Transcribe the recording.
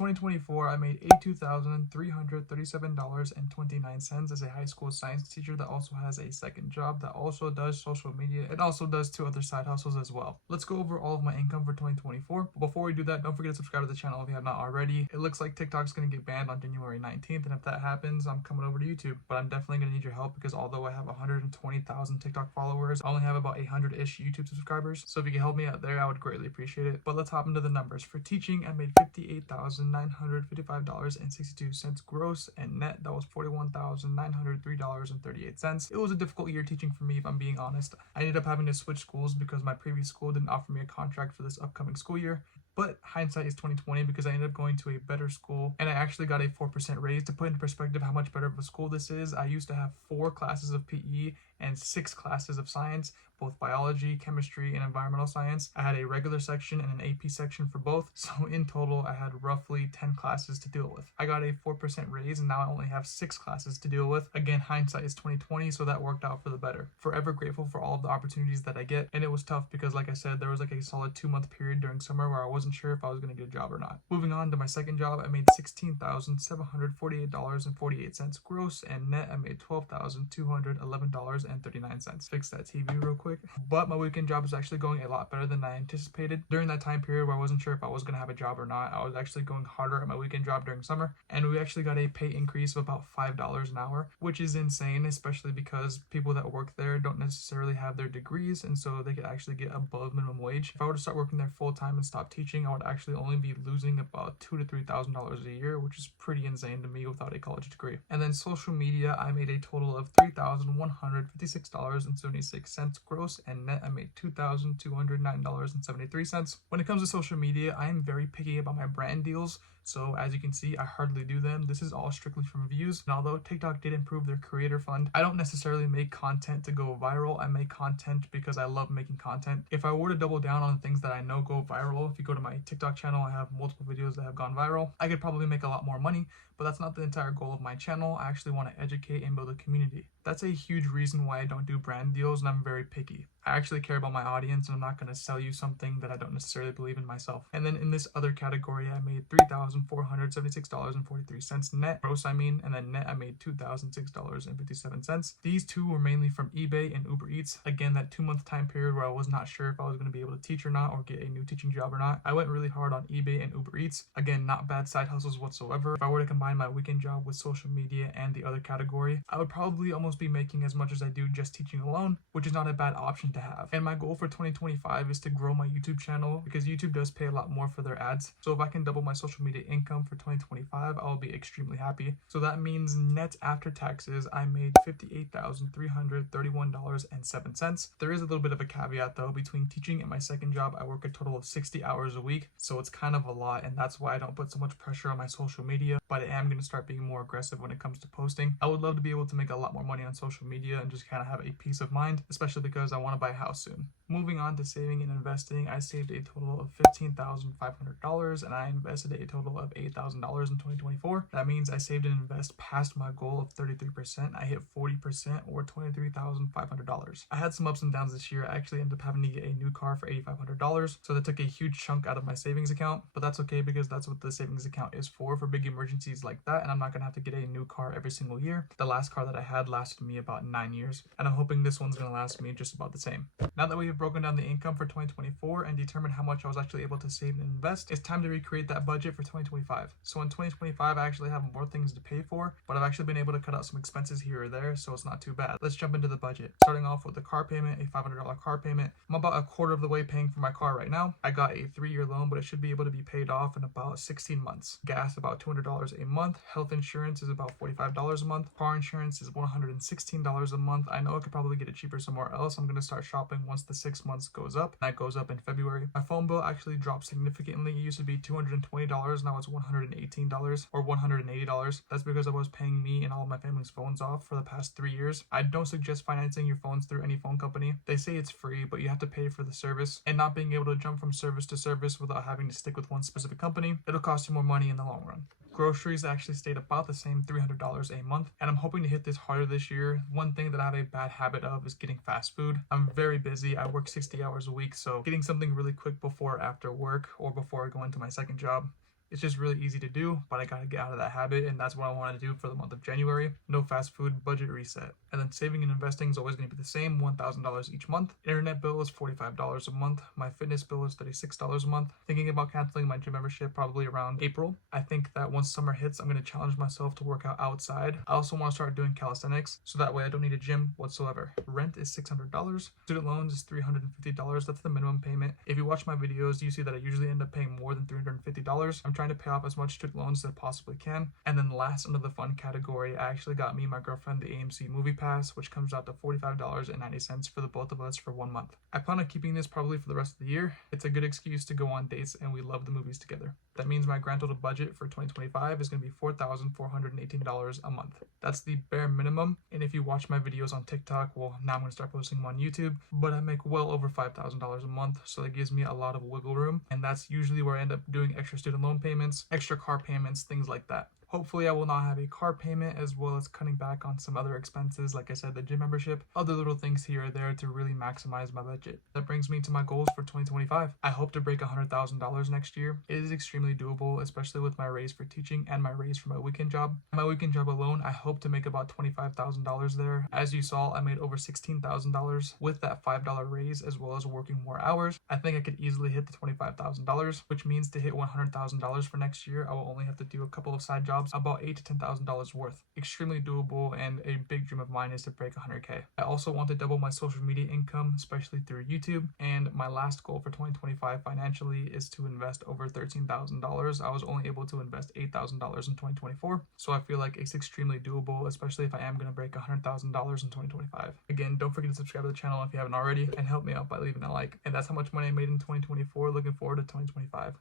2024, I made $82,337.29 as a high school science teacher that also has a second job that also does social media and also does 2 other side hustles as well. Let's go over all of my income for 2024. But before we do that, don't forget to subscribe to the channel if you have not already. It looks like TikTok's going to get banned on January 19th, and if that happens, I'm coming over to YouTube. But I'm definitely going to need your help because although I have 120,000 TikTok followers, I only have about 800-ish YouTube subscribers. So if you can help me out there, I would greatly appreciate it. But let's hop into the numbers. For teaching, I made $58,955.62 gross, and net that was $41,903.38. It was a difficult year teaching for me, if I'm being honest. I ended up having to switch schools because my previous school didn't offer me a contract for this upcoming school year. But hindsight is 2020 because I ended up going to a better school and I actually got a 4% raise. To put into perspective how much better of a school this is, I used to have 4 classes of PE and 6 classes of science, both biology, chemistry, and environmental science. I had a regular section and an AP section for both, so in total I had roughly 10 classes to deal with. I got a 4% raise and now I only have 6 classes to deal with. Again, hindsight is 2020, so that worked out for the better. Forever grateful for all of the opportunities that I get, and it was tough because like I said, there was like a solid 2-month period during summer where I wasn't sure if I was going to get a job or not. Moving on to my second job, I made $16,748.48 gross, and net I made $12,211.39. Fix that TV real quick. But my weekend job is actually going a lot better than I anticipated. During that time period where I wasn't sure if I was going to have a job or not, I was actually going harder at my weekend job during summer, and we actually got a pay increase of about $5 an hour, which is insane, especially because people that work there don't necessarily have their degrees, and so they could actually get above minimum wage. If I were to start working there full time and stop teaching, I would actually only be losing about $2,000 to $3,000 a year, which is pretty insane to me without a college degree. And then social media, I made a total of $3,156.76 gross, and net I made $2,209.73. When it comes to social media, I am very picky about my brand deals. So as you can see, I hardly do them. This is all strictly from views. And although TikTok did improve their creator fund, I don't necessarily make content to go viral. I make content because I love making content. If I were to double down on the things that I know go viral, if you go to my TikTok channel, I have multiple videos that have gone viral. I could probably make a lot more money, but that's not the entire goal of my channel. I actually want to educate and build a community. That's a huge reason why I don't do brand deals, and I'm very picky. I actually care about my audience, and I'm not going to sell you something that I don't necessarily believe in myself. And then in this other category, I made $3,476.43 net, gross and then net I made $2,006.57. These two were mainly from eBay and Uber Eats. Again, that 2-month time period where I was not sure if I was going to be able to teach or not, or get a new teaching job or not. I went really hard on eBay and Uber Eats. Again, not bad side hustles whatsoever. If I were to combine my weekend job with social media and the other category, I would probably almost be making as much as I do just teaching alone, which is not a bad option to have. And my goal for 2025 is to grow my YouTube channel because YouTube does pay a lot more for their ads. So if I can double my social media income for 2025, I'll be extremely happy. So that means net after taxes, I made $58,331.07. There is a little bit of a caveat though. Between teaching and my second job, I work a total of 60 hours a week. So it's kind of a lot, and that's why I don't put so much pressure on my social media, but I am going to start being more aggressive when it comes to posting. I would love to be able to make a lot more money on social media and just kind of have a peace of mind, especially because I want to buy a house soon. Moving on to saving and investing, I saved a total of $15,500 and I invested a total of $8,000 in 2024. That means I saved and invest past my goal of 33%. I hit 40% or $23,500. I had some ups and downs this year. I actually ended up having to get a new car for $8,500, so that took a huge chunk out of my savings account, but that's okay because that's what the savings account is for big emergencies like that, and I'm not gonna have to get a new car every single year. The last car that I had lasted me about 9 years, and I'm hoping this one's gonna last me just about the same. Now that we have broken down the income for 2024 and determined how much I was actually able to save and invest, it's time to recreate that budget for 2025. So in 2025, I actually have more things to pay for, but I've actually been able to cut out some expenses here or there, so it's not too bad. Let's jump into the budget. Starting off with the car payment, a $500 car payment. I'm about a quarter of the way paying for my car right now. I got a 3-year loan, but it should be able to be paid off in about 16 months. Gas about $200 a month. Health insurance is about $45 a month. Car insurance is $116 a month. I know I could probably get it cheaper somewhere else. I'm going to start shopping once the 6 months goes up. That goes up in February. My phone bill actually dropped significantly. It used to be $220, now it's $118 or $180. That's because I was paying me and all of my family's phones off for the past 3 years. I don't suggest financing your phones through any phone company. They say it's free, but you have to pay for the service, and not being able to jump from service to service without having to stick with one specific company, it'll cost you more money in the long run. Groceries actually stayed about the same, $300 a month, and I'm hoping to hit this harder this year. One thing that I have a bad habit of is getting fast food. I'm very busy. I work 60 hours a week, so getting something really quick before or after work or before I go into my second job It's just really easy to do, but I gotta get out of that habit, and that's what I want to do for the month of January. No fast food, budget reset. And then saving and investing is always going to be the same, $1,000 each month. Internet bill is $45 a month. My fitness bill is $36 a month. Thinking about canceling my gym membership probably around April. I think that once summer hits, I'm going to challenge myself to work out outside. I also want to start doing calisthenics, so that way I don't need a gym whatsoever. Rent is $600. Student loans is $350. That's the minimum payment. If you watch my videos, you see that I usually end up paying more than $350. I'm trying to pay off as much student loans as I possibly can. And then last, under the fun category, I actually got me and my girlfriend the AMC movie pass, which comes out to $45.90 for the both of us for 1 month. I plan on keeping this probably for the rest of the year. It's a good excuse to go on dates, and we love the movies together. That means my grand total budget for 2025 is going to be $4,418 a month. That's the bare minimum. And if you watch my videos on TikTok, well, now I'm going to start posting them on YouTube, but I make well over $5,000 a month, so that gives me a lot of wiggle room. And that's usually where I end up doing extra student loan payments, extra car payments, things like that. Hopefully I will not have a car payment, as well as cutting back on some other expenses, like I said, the gym membership, other little things here or there to really maximize my budget. That brings me to my goals for 2025. I hope to break $100,000 next year. It is extremely doable, especially with my raise for teaching and my raise for my weekend job. My weekend job alone, I hope to make about $25,000 there. As you saw, I made over $16,000 with that $5 raise, as well as working more hours. I think I could easily hit the $25,000, which means to hit $100,000 for next year, I will only have to do a couple of side jobs, about $8,000 to $10,000 worth. Extremely doable, and a big dream of mine is to break 100K. I also want to double my social media income, especially through YouTube, and my last goal for 2025 financially is to invest over $13,000. I was only able to invest $8,000 in 2024, so I feel like it's extremely doable, especially if I am going to break $100,000 in 2025. Again, don't forget to subscribe to the channel if you haven't already, and help me out by leaving a like. And that's how much money I made in 2024. Looking forward to 2025.